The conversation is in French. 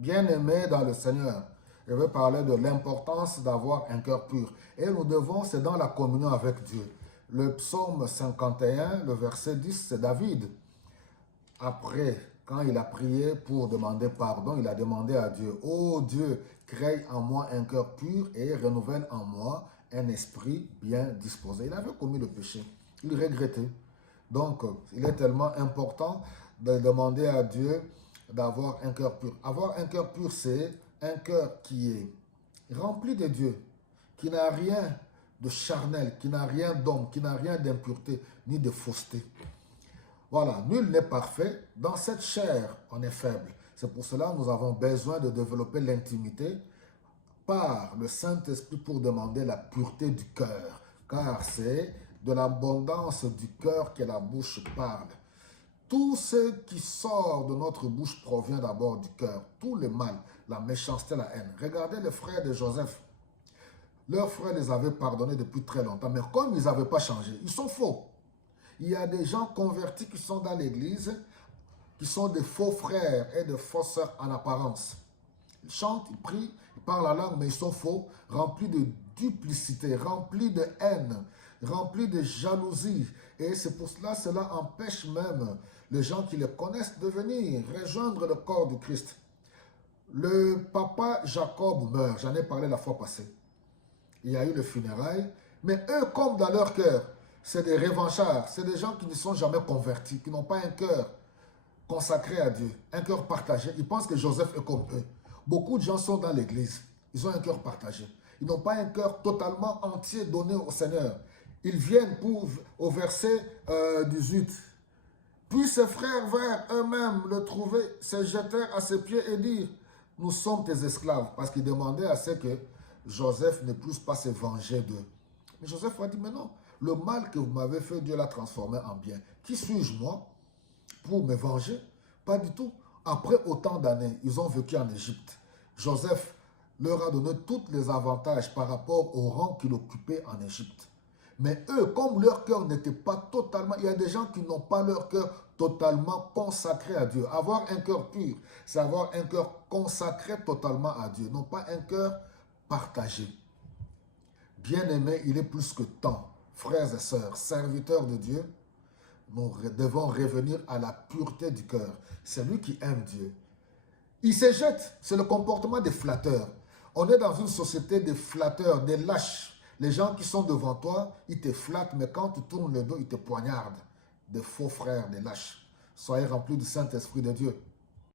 Bien-aimés dans le Seigneur, je veux parler de l'importance d'avoir un cœur pur. Et nous devons, c'est dans la communion avec Dieu. Le psaume 51, le verset 10, c'est David. Après, quand il a prié pour demander pardon, il a demandé à Dieu, « Oh Dieu, crée en moi un cœur pur et renouvelle en moi un esprit bien disposé. » Il avait commis le péché. Il regrettait. Donc, il est tellement important de demander à Dieu d'avoir un cœur pur. Avoir un cœur pur, c'est un cœur qui est rempli de Dieu, qui n'a rien de charnel, qui n'a rien d'homme, qui n'a rien d'impureté, ni de fausseté. Voilà, nul n'est parfait. Dans cette chair, on est faible. C'est pour cela que nous avons besoin de développer l'intimité par le Saint-Esprit pour demander la pureté du cœur. Car c'est de l'abondance du cœur que la bouche parle. Tout ce qui sort de notre bouche provient d'abord du cœur. Tout le mal, la méchanceté, la haine. Regardez les frères de Joseph. Leurs frères les avaient pardonnés depuis très longtemps. Mais comme ils n'avaient pas changé, ils sont faux. Il y a des gens convertis qui sont dans l'église, qui sont des faux frères et des fausses sœurs en apparence. Ils chantent, ils prient, ils parlent la langue, mais ils sont faux, remplis de duplicité, remplis de haine, remplis de jalousie. Et c'est pour cela empêche même les gens qui les connaissent de venir rejoindre le corps du Christ. Le papa Jacob meurt, j'en ai parlé la fois passée. Il y a eu le funérail, mais eux, comme dans leur cœur, c'est des revanchards, c'est des gens qui ne sont jamais convertis, qui n'ont pas un cœur consacré à Dieu, un cœur partagé. Ils pensent que Joseph est comme eux. Beaucoup de gens sont dans l'église, ils ont un cœur partagé. Ils n'ont pas un cœur totalement entier donné au Seigneur. Ils viennent au verset 18. Puis ses frères vinrent eux-mêmes le trouver, se jetèrent à ses pieds et dirent, « Nous sommes tes esclaves. » Parce qu'ils demandaient à ce que Joseph ne puisse pas se venger d'eux. Mais Joseph a dit, mais non, le mal que vous m'avez fait, Dieu l'a transformé en bien. Qui suis-je, moi, pour me venger? Pas du tout. Après autant d'années, ils ont vécu en Égypte. Joseph leur a donné tous les avantages par rapport au rang qu'il occupait en Égypte. Mais eux, comme leur cœur n'était pas totalement... Il y a des gens qui n'ont pas leur cœur totalement consacré à Dieu. Avoir un cœur pur, c'est avoir un cœur consacré totalement à Dieu. Non pas un cœur partagé. Bien-aimés, il est plus que temps, frères et sœurs, serviteurs de Dieu, nous devons revenir à la pureté du cœur. C'est lui qui aime Dieu. Il se jette, c'est le comportement des flatteurs. On est dans une société de flatteurs, des lâches. Les gens qui sont devant toi, ils te flattent, mais quand tu tournes le dos, ils te poignardent. Des faux frères, des lâches. Soyez remplis du Saint-Esprit de Dieu.